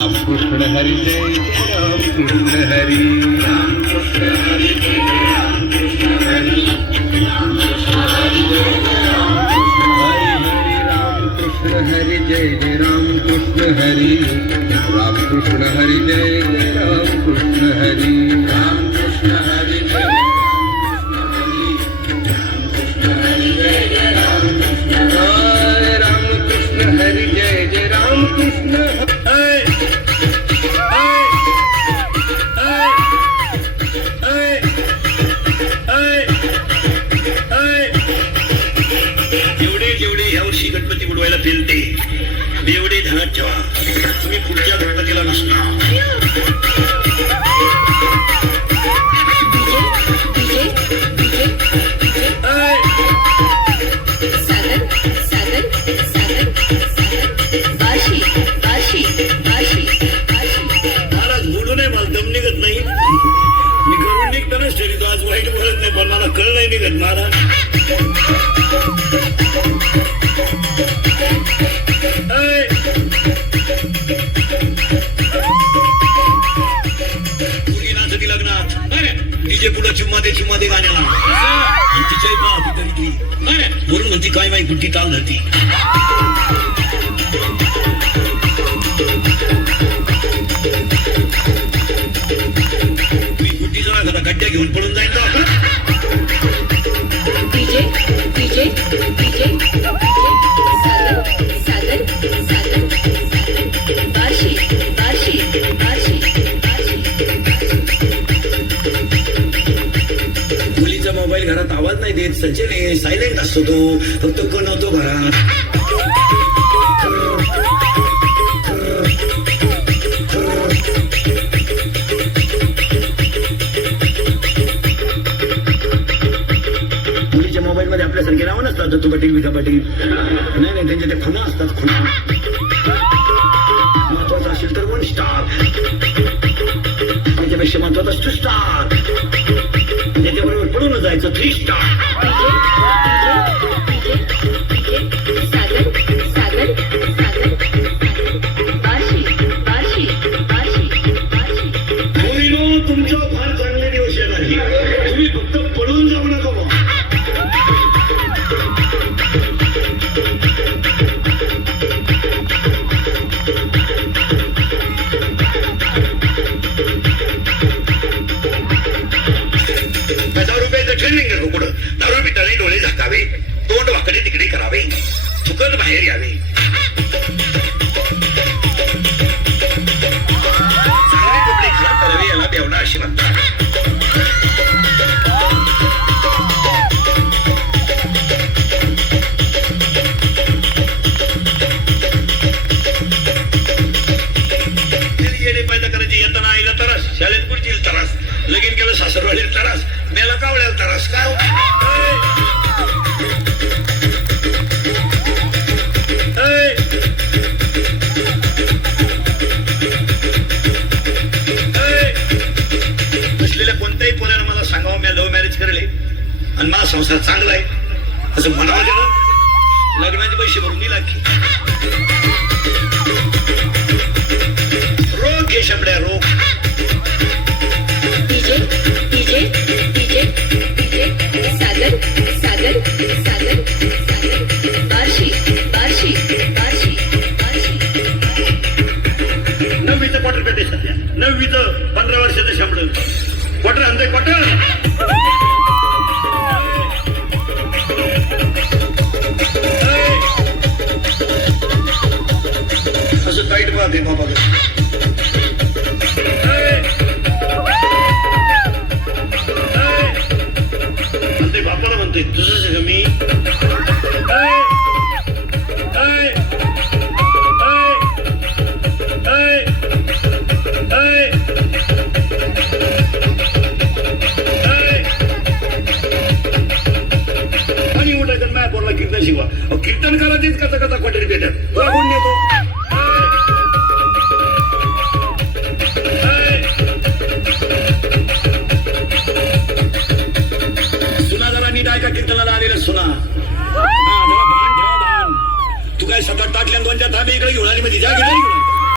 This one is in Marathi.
कृष्ण हरी जय राम कृष्ण हरी राम कृष्ण हरी जय राम कृष्ण हरी राम कृष्ण हरी जय राम कृष्ण हरी जय राम कृष्ण हरी राम कृष्ण हरी जय राम कृष्ण हरी राम कृष्ण हरी जय राम कृष्ण हरी जय राम कृष्ण गणपती बुडवायला फिरते एवढे ध्यानात ठेवा तुम्ही पुढच्या गणपतीला नसणार महाराज बोलू नये मला दम निघत नाही मी घरून निघतानाच ठरतो आज वाईट बोलत नाही पण मला कळ नाही निघत महाराज तिचे पुढं चिम्मा दे गाण्याला तिच्या म्हणून म्हणती काय माहिती गुड्डी ताल धरती मी गुड्डी जरा एखादा गड्ड्या घेऊन पडून जाईल मुलीचा मोबाईल घरात आवाज नाही देत सचिन सायलेंट असतो तो फक्त कणवतो घरात मुलीच्या मोबाईल मध्ये आपल्यासारखे नावं नसतात दत्तू पाटील विका पाटील नाही त्यांच्या ते खुणा असतात खुणा महत्वाचा असेल तर 1 स्टार त्याच्यापेक्षा महत्वाचा 2 स्टार त्याच्याबरोबर पडून जायचं 3 स्टार तुमचं फार चांगले दिवस येणार तुम्ही फक्त पडून जाऊ नका दारू पिताने डोळे झाकावे तोंड वाकडे तिकडे करावे थुकत बाहेर यावे चांगले कपडे खराब करावे याला बेवडा अशी म्हणतात येणे पैदा करायची येताना आईला त्रास शाळेत पुढची त्रास लगीन केलं सासरवाडीला त्रास मेला कावळ्याला त्रास काय नसलेल्या कोणत्याही पोराला मला सांगावं मी लव्ह मॅरेज करले आणि माझा संसार चांगला आहे असं म्हणावं गेलं लग्नाचे पैसे भरून दिला की रोग घे शंभड्या रोग नववीचं क्वार्टर पेटे सध्या 9वीचं 15 वर्षाचं शंभर क्वार्टर आणते क्वार्टर असं टाईट पाहते बाबा म्हणते बापाला म्हणते तुझं मी